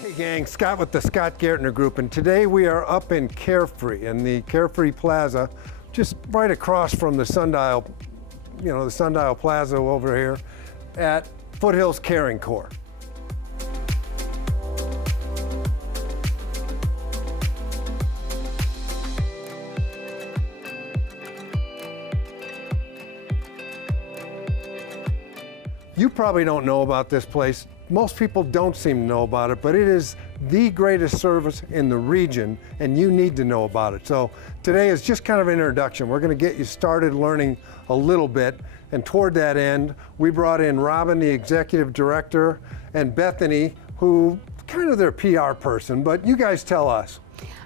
Hey gang, Scott with the Scott Gartner Group, and today we are up in Carefree, in the Carefree Plaza, just right across from the Sundial, the Sundial Plaza over here at Foothills Caring Corps. You probably don't know about this place. Most people don't seem to know about it, but it is the greatest service in the region, and you need to know about it. So today is just kind of an introduction. We're going to get you started learning a little bit, and toward that end, we brought in Robin, the executive director, and Bethany, who kind of their PR person, but you guys tell us.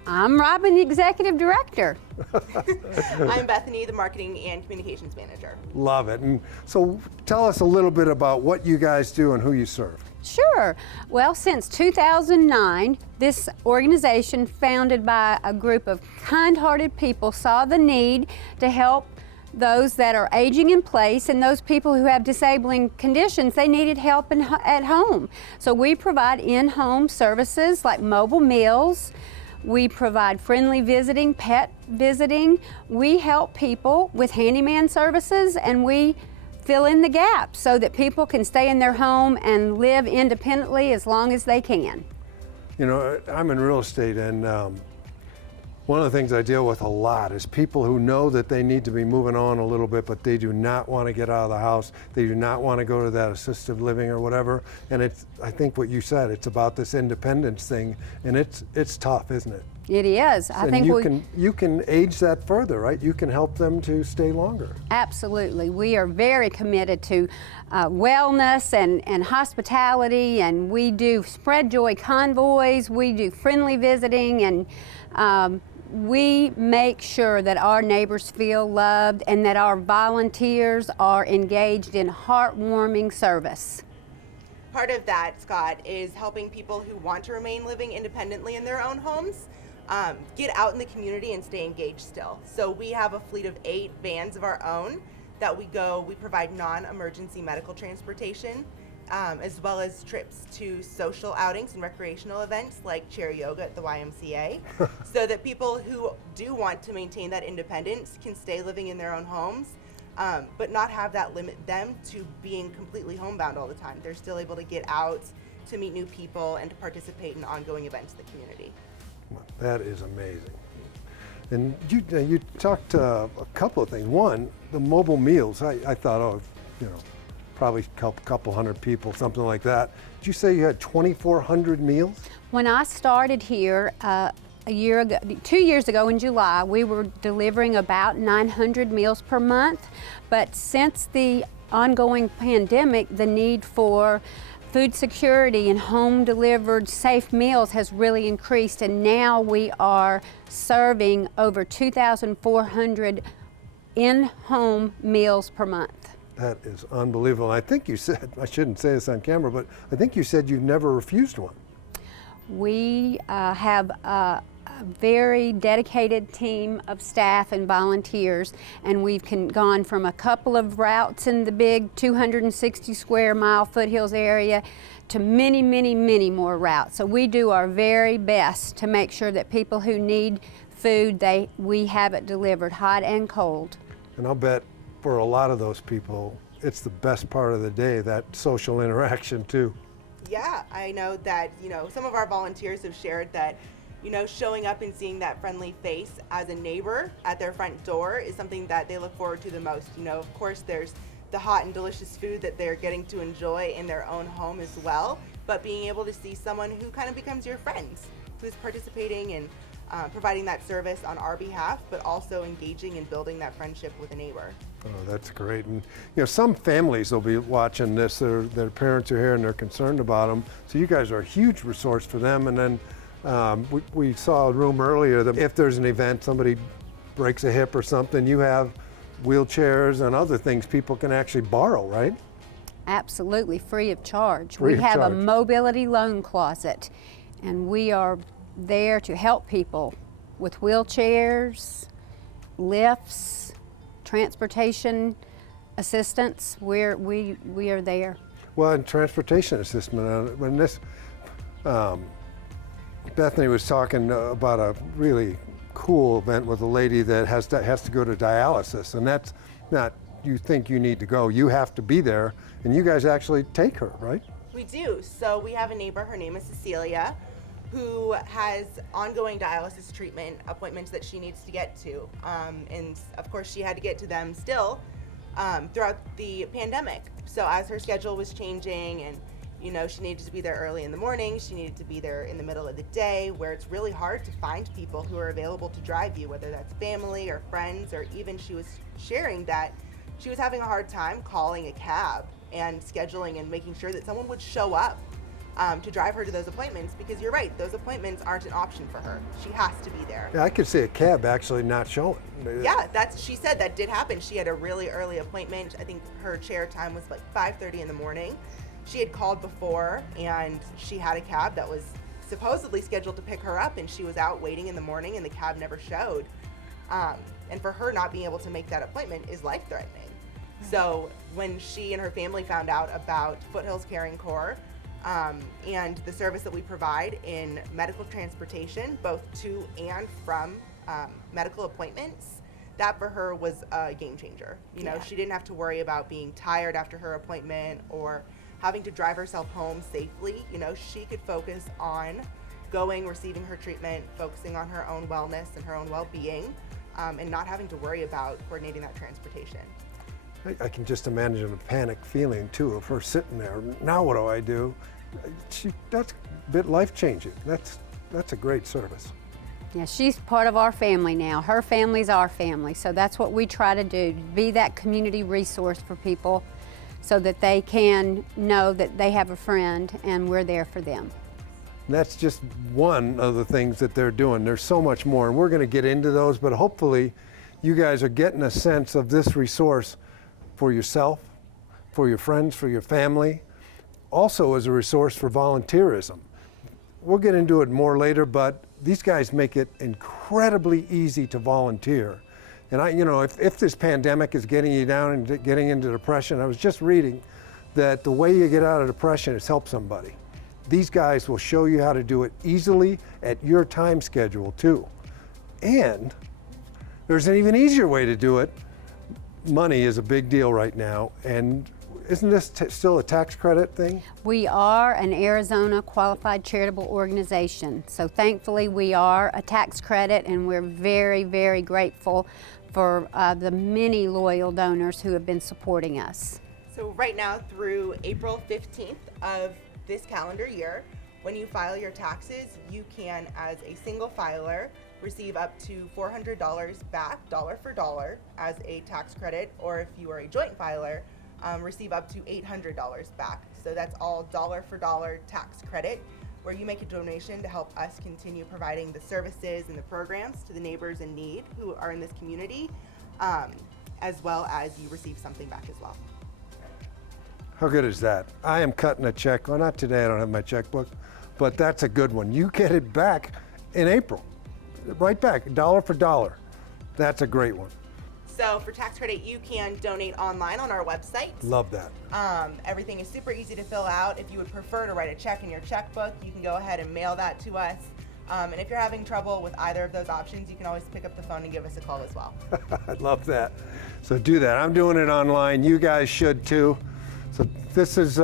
I'm Robin, the executive director. I'm Bethany, the marketing and communications manager. Love it. And so tell us a little bit about what you guys do and who you serve. Sure. Well, since 2009, this organization, founded by a group of kind-hearted people, saw the need to help those that are aging in place and those people who have disabling conditions. They needed help at home. So we provide in-home services like mobile meals. We provide friendly visiting, pet visiting. We help people with handyman services, and we fill in the gaps so that people can stay in their home and live independently as long as they can. You know, I'm in real estate, and one of the things I deal with a lot is people who know that they need to be moving on a little bit, but they do not want to get out of the house. They do not want to go to that assisted living or whatever. And I think what you said, it's about this independence thing, and it's tough, isn't it? It is. I think you can age that further, right? You can help them to stay longer. Absolutely. We are very committed to wellness and hospitality, and we do spread joy convoys. We do friendly visiting, and we make sure that our neighbors feel loved and that our volunteers are engaged in heartwarming service. Part of that, Scott, is helping people who want to remain living independently in their own homes get out in the community and stay engaged still. So we have a fleet of 8 vans of our own that we provide non-emergency medical transportation, as well as trips to social outings and recreational events like chair yoga at the YMCA, so that people who do want to maintain that independence can stay living in their own homes, but not have that limit them to being completely homebound all the time. They're still able to get out, to meet new people, and to participate in ongoing events in the community. That is amazing. And you talked a couple of things. One, the mobile meals. I thought, probably a couple hundred people, something like that. Did you say you had 2,400 meals? When I started here a year ago, 2 years ago in July, we were delivering about 900 meals per month. But since the ongoing pandemic, the need for food security and home-delivered safe meals has really increased, and now we are serving over 2,400 in-home meals per month. That is unbelievable. I think you said, I shouldn't say this on camera, but I think you said you've never refused one. We have a very dedicated team of staff and volunteers, and we've gone from a couple of routes in the big 260 square mile Foothills area to many, many, many more routes. So we do our very best to make sure that people who need food, we have it delivered hot and cold. And I'll bet for a lot of those people, it's the best part of the day, that social interaction too. Yeah, I know that, some of our volunteers have shared that showing up and seeing that friendly face as a neighbor at their front door is something that they look forward to the most. Of course, there's the hot and delicious food that they're getting to enjoy in their own home as well, but being able to see someone who kind of becomes your friend, who's participating and providing that service on our behalf, but also engaging and building that friendship with a neighbor. Oh, that's great. And some families will be watching this, their parents are here and they're concerned about them, so you guys are a huge resource for them. And then we saw a room earlier that if there's an event, somebody breaks a hip or something, you have wheelchairs and other things people can actually borrow, right? Absolutely, free of charge. Free we of have charge. a mobility loan closet, and we are there to help people with wheelchairs, lifts, transportation assistance. We are there. Well, and transportation assistance, when this, Bethany was talking about a really cool event with a lady that has to go to dialysis, and that's not you think you need to go. You have to be there, and you guys actually take her, right? We do. So we have a neighbor, her name is Cecilia, who has ongoing dialysis treatment appointments that she needs to get to. And of course she had to get to them still throughout the pandemic. So as her schedule was changing and she needed to be there early in the morning, she needed to be there in the middle of the day, where it's really hard to find people who are available to drive you, whether that's family or friends, or even she was sharing that she was having a hard time calling a cab and scheduling and making sure that someone would show up to drive her to those appointments, because you're right, those appointments aren't an option for her. She has to be there. Yeah, I could see a cab actually not showing. Yeah, she said that did happen. She had a really early appointment. I think her chair time was like 5:30 in the morning. She had called before and she had a cab that was supposedly scheduled to pick her up, and she was out waiting in the morning and the cab never showed. And for her not being able to make that appointment is life-threatening. So when she and her family found out about Foothills Caring Corps and the service that we provide in medical transportation, both to and from medical appointments, that for her was a game changer. She didn't have to worry about being tired after her appointment or having to drive herself home safely. She could focus on going, receiving her treatment, focusing on her own wellness and her own well-being, and not having to worry about coordinating that transportation. I can just imagine the panic feeling too of her sitting there. Now what do I do? That's a bit life-changing. That's a great service. Yeah, she's part of our family now. Her family's our family, so that's what we try to do, be that community resource for people so that they can know that they have a friend and we're there for them. And that's just one of the things that they're doing. There's so much more, and we're going to get into those, but hopefully you guys are getting a sense of this resource for yourself, for your friends, for your family, also as a resource for volunteerism. We'll get into it more later, but these guys make it incredibly easy to volunteer. And if this pandemic is getting you down and getting into depression, I was just reading that the way you get out of depression is help somebody. These guys will show you how to do it easily at your time schedule too. And there's an even easier way to do it. Money is a big deal right now, and isn't this still a tax credit thing? We are an Arizona qualified charitable organization, so thankfully we are a tax credit, and we're very, very grateful for the many loyal donors who have been supporting us. So right now through April 15th of this calendar year, when you file your taxes, you can, as a single filer, receive up to $400 back, dollar for dollar, as a tax credit, or if you are a joint filer, receive up to $800 back. So that's all dollar for dollar tax credit, where you make a donation to help us continue providing the services and the programs to the neighbors in need who are in this community, as well as you receive something back as well. How good is that? I am cutting a check. Well, not today, I don't have my checkbook, but that's a good one. You get it back in April, right back, dollar for dollar. That's a great one. So for tax credit, you can donate online on our website. Love that. Everything is super easy to fill out. If you would prefer to write a check in your checkbook, you can go ahead and mail that to us. And if you're having trouble with either of those options, you can always pick up the phone and give us a call as well. I love that. So do that. I'm doing it online. You guys should too. So this is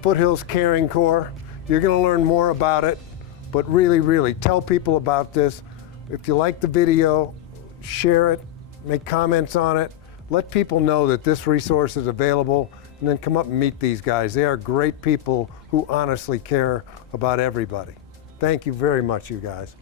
Foothills Caring Corps. You're going to learn more about it, but really, really tell people about this. If you like the video, share it, make comments on it, let people know that this resource is available, and then come up and meet these guys. They are great people who honestly care about everybody. Thank you very much, you guys.